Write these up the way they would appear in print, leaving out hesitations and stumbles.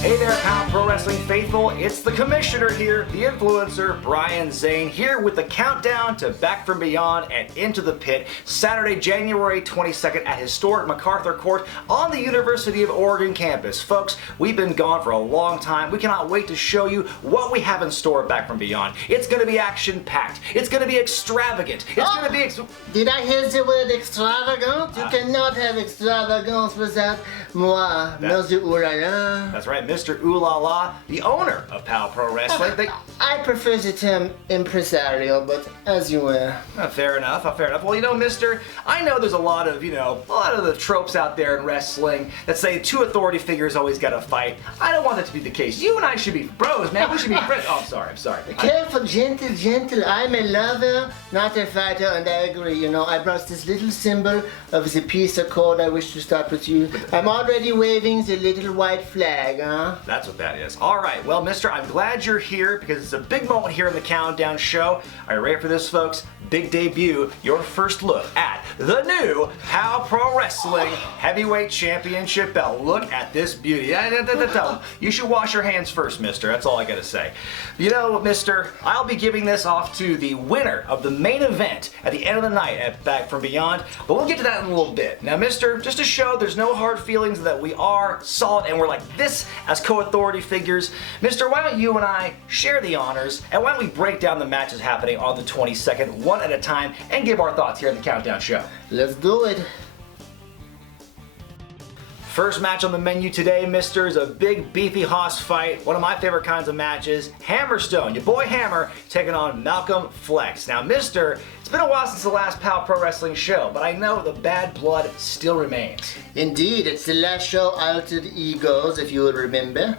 Hey there, POW Pro Wrestling faithful. It's the commissioner here, the influencer, Brian Zane, here with the countdown to Back from Beyond and Into the Pit, Saturday, January 22nd at historic MacArthur Court on the University of Oregon campus. Folks, we've been gone for a long time. We cannot wait to show you what we have in store at Back from Beyond. It's going to be action-packed. It's going to be extravagant. It's going to be... Did I hear the word extravagant? You cannot have extravagance without moi, Mister Ooh-La-La. That's right, Mister Ooh-La-La, the owner of POW Pro Wrestling. I prefer the term impresario, but as you were. Fair enough, fair enough. Well, you know, mister, I know there's a lot of the tropes out there in wrestling that say two authority figures always gotta fight. I don't want that to be the case. You and I should be bros, man. We should be friends. Oh, I'm sorry. Careful, gentle. I'm a lover, not a fighter, and I agree. You know, I brought this little symbol of the peace accord I wish to start with you. I'm already waving the little white flag, huh? That's what that is. All right, well, mister, I'm glad you're here because it's a big moment here in the Countdown Show. Are you ready for this, folks? Big debut, your first look at the new POW Pro Wrestling Heavyweight Championship belt. Look at this beauty. You should wash your hands first, mister. That's all I gotta say. You know, mister, I'll be giving this off to the winner of the main event at the end of the night at Back from Beyond, but we'll get to that in a little bit. Now, mister, just to show there's no hard feelings, that we are solid and we're like this as co-authority figures, mister, why don't you and I share the honors, and why don't we break down the matches happening on the 22nd, one at a time, and give our thoughts here in the Countdown Show. Let's do it. First match on the menu today, mister, is a big beefy hoss fight. One of my favorite kinds of matches. Hammerstone, your boy Hammer, taking on Malcolm Flex. Now, mister, it's been a while since the last POW Pro Wrestling show, but I know the bad blood still remains. Indeed, it's the last show Altered Egos, if you will remember.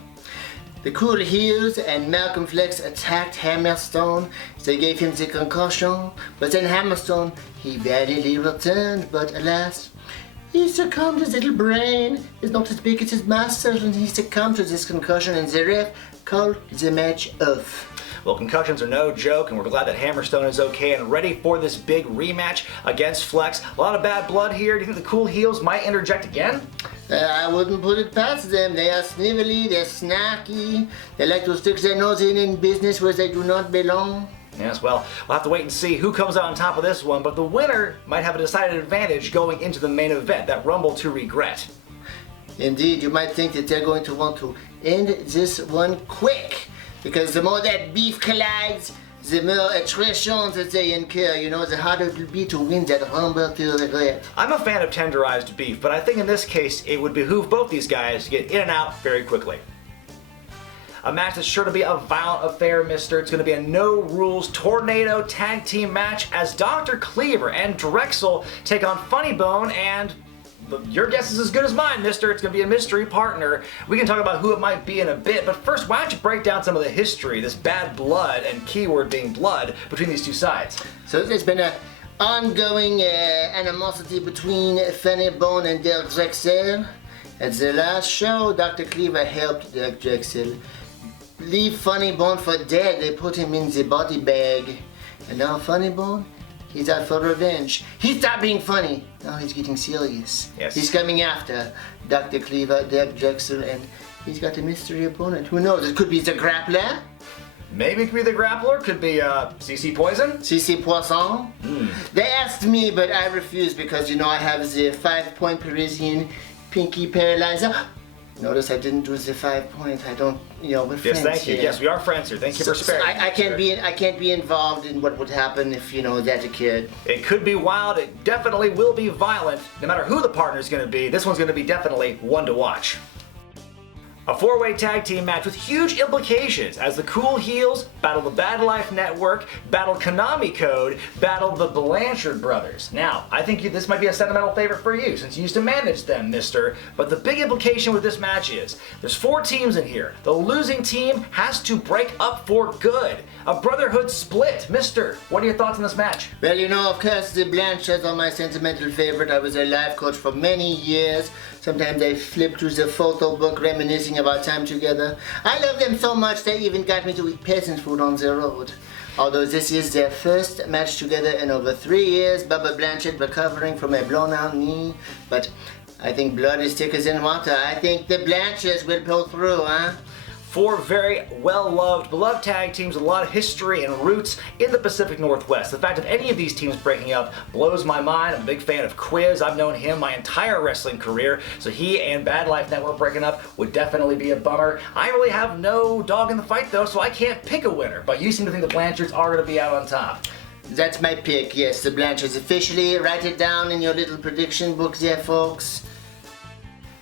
The Cool Heels and Malcolm Flex attacked Hammerstone. They gave him the concussion, but then Hammerstone, he valiantly returned, but alas, he succumbed. His little brain is not as big as his master, and he succumbed to this concussion, and the ref called the match off. Well, concussions are no joke, and we're glad that Hammerstone is okay and ready for this big rematch against Flex. A lot of bad blood here. Do you think the Cool Heels might interject again? I wouldn't put it past them. They are snivelly, they're snacky, they like to stick their nose in business where they do not belong. Yes, well, we'll have to wait and see who comes out on top of this one, but the winner might have a decided advantage going into the main event, that Rumble to Regret. Indeed, you might think that they're going to want to end this one quick, because the more that beef collides, the more attrition that they incur, you know, the harder it will be to win that Rumble to Regret. I'm a fan of tenderized beef, but I think in this case it would behoove both these guys to get in and out very quickly. A match that's sure to be a violent affair, mister. It's going to be a no-rules tornado tag team match as Dr. Cleaver and Drexel take on Funny Bone, and your guess is as good as mine, mister. It's going to be a mystery partner. We can talk about who it might be in a bit, but first, why don't you break down some of the history, this bad blood, and keyword being blood, between these two sides. So there's been an ongoing animosity between Funny Bone and Dirk Drexel. At the last show, Dr. Cleaver helped Dirk Drexel leave Funny Bone for dead. They put him in the body bag. And now Funny Bone, he's out for revenge. He stopped being funny. Now he's getting serious. Yes. He's coming after Dr. Cleaver, Dirk Drexel, and he's got a mystery opponent. Who knows? It could be the grappler. Maybe it could be the grappler. Could be CC Poison. CC Poisson. They asked me, but I refused because, you know, I have the 5-point Parisian pinky paralyzer. Notice I didn't do the 5-point. I don't, you know, we're friends. Yes, thank you. Here. Yes, we are friends here. Thank you for sparing. I can't be involved in what would happen if, you know, that occurred. It could be wild. It definitely will be violent. No matter who the partner is going to be, this one's going to be definitely one to watch. A 4-way tag team match with huge implications as the Cool Heels battle the Bad Life Network, battle Konami Code, battle the Blanchard Brothers. Now, I think this might be a sentimental favorite for you since you used to manage them, mister. But the big implication with this match is there's 4 teams in here. The losing team has to break up for good. A brotherhood split. Mister, what are your thoughts on this match? Well, you know, of course, the Blanchards are my sentimental favorite. I was their life coach for many years. Sometimes I flip through the photo book reminiscing of our time together. I love them so much they even got me to eat peasant food on the road. Although this is their first match together in over 3 years, Bubba Blanchard recovering from a blown out knee. But I think blood is thicker than water. I think the Blanches will pull through, huh? Four very well-loved, beloved tag teams with a lot of history and roots in the Pacific Northwest. The fact of any of these teams breaking up blows my mind. I'm a big fan of Quiz. I've known him my entire wrestling career, so he and Bad Life Network breaking up would definitely be a bummer. I really have no dog in the fight, though, so I can't pick a winner, but you seem to think the Blanchards are going to be out on top. That's my pick, yes, the Blanchards officially. Write it down in your little prediction book there, folks.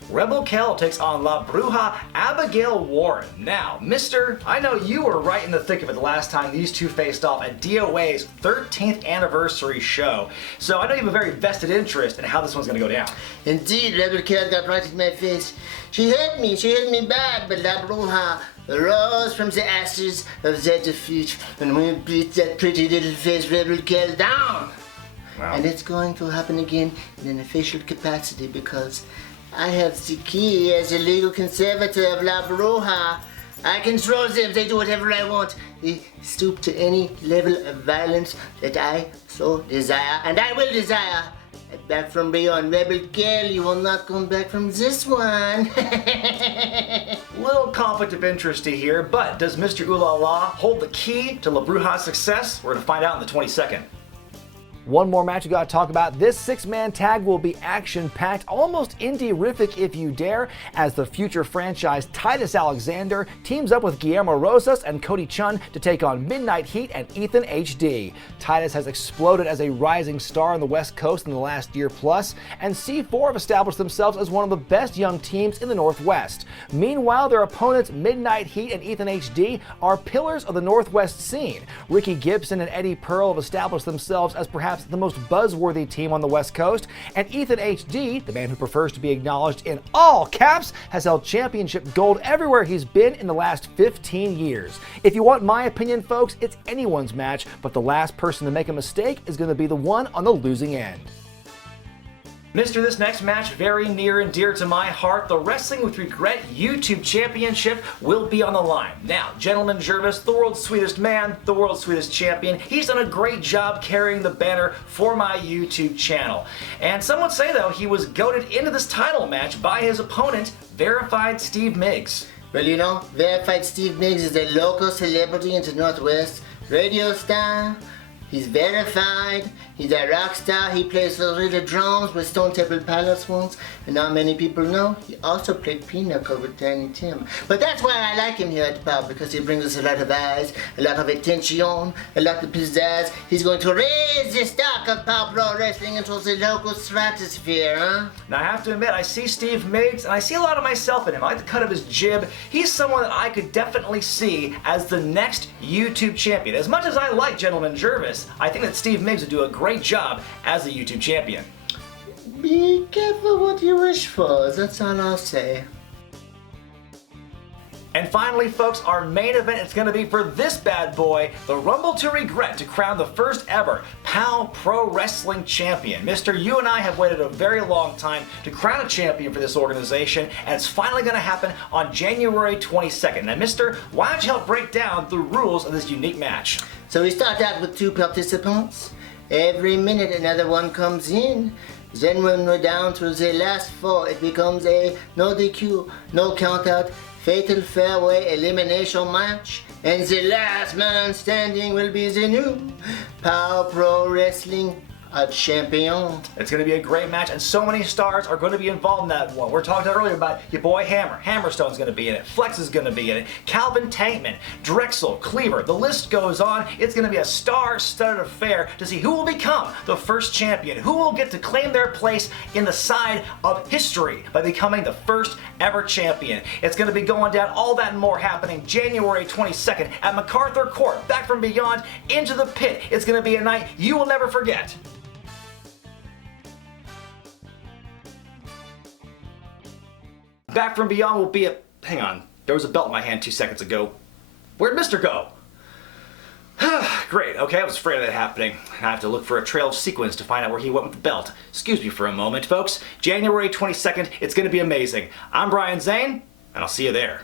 Rebel Kell takes on La Bruja Abigail Warren. Now, Mister, I know you were right in the thick of it the last time these two faced off at DOA's 13th anniversary show. So I know you have a very vested interest in how this one's going to go down. Indeed, Rebel Kell got right in my face. She hurt me bad, but La Bruja rose from the ashes of their defeat and we beat that pretty little face Rebel Kell down. Wow. And it's going to happen again in an official capacity because I have the key as a legal conservator of La Bruja. I control them, they do whatever I want. They stoop to any level of violence that I so desire, and I will desire. Back from beyond, Rebel Kell, you will not come back from this one. Little conflict of interest here, but does Mister Ooh-La-La hold the key to La Bruja's success? We're going to find out in the 22nd. One more match we got to talk about. This six-man tag will be action-packed, almost indie-rific if you dare, as the future franchise Titus Alexander teams up with Guillermo Rosas and Cody Chun to take on Midnight Heat and Ethan HD. Titus has exploded as a rising star on the West Coast in the last year plus, and C4 have established themselves as one of the best young teams in the Northwest. Meanwhile, their opponents Midnight Heat and Ethan HD are pillars of the Northwest scene. Ricky Gibson and Eddie Pearl have established themselves as perhaps the most buzzworthy team on the West Coast, and Ethan HD, the man who prefers to be acknowledged in all caps, has held championship gold everywhere he's been in the last 15 years. If you want my opinion, folks, it's anyone's match, but the last person to make a mistake is going to be the one on the losing end. Mister, this next match, very near and dear to my heart. The Wrestling with Regret YouTube Championship will be on the line. Now, Gentleman Jervis, the world's sweetest man, the world's sweetest champion, he's done a great job carrying the banner for my YouTube channel. And some would say, though, he was goaded into this title match by his opponent, Verified Steve Miggs. Well, you know, Verified Steve Miggs is a local celebrity in the Northwest, radio star. He's verified, he's a rock star, he plays the little drums with Stone Temple Pilots once, and not many people know, he also played Pinochle with Danny Tim. But that's why I like him here at the POW, because he brings us a lot of eyes, a lot of attention, a lot of pizzazz. He's going to raise the stock of POW Pro Wrestling into the local stratosphere, huh? Now I have to admit, I see Steve Miggs, and I see a lot of myself in him. I like the cut of his jib. He's someone that I could definitely see as the next YouTube champion. As much as I like Gentleman Jervis, I think that Steve Miggs would do a great job as the YouTube champion. Be careful what you wish for, that's all I'll say. And finally, folks, our main event is going to be for this bad boy, the Rumble to Regret, to crown the first ever POW Pro Wrestling Champion. Mister, you and I have waited a very long time to crown a champion for this organization, and it's finally going to happen on January 22nd. Now, Mister, why don't you help break down the rules of this unique match? So we start out with 2 participants. Every minute another one comes in. Then when we're down to the last 4, it becomes a no DQ, no countout, fatal fairway elimination match. And the last man standing will be the new POW Pro Wrestling champion. It's going to be a great match, and so many stars are going to be involved in that one. We're talking earlier about your boy Hammerstone's going to be in it. Flex is going to be in it. Calvin Tankman, Drexel, Cleaver, the list goes on. It's going to be a star-studded affair to see who will become the first champion, who will get to claim their place in the side of history by becoming the first ever champion. It's going to be going down, all that and more happening January 22nd at MacArthur Court, Back from Beyond, Into the Pit. It's going to be a night you will never forget. Back from Beyond will be a... Hang on. There was a belt in my hand 2 seconds ago. Where'd Mister go? Great. Okay, I was afraid of that happening. I have to look for a trail of sequins to find out where he went with the belt. Excuse me for a moment, folks. January 22nd, it's going to be amazing. I'm Brian Zane, and I'll see you there.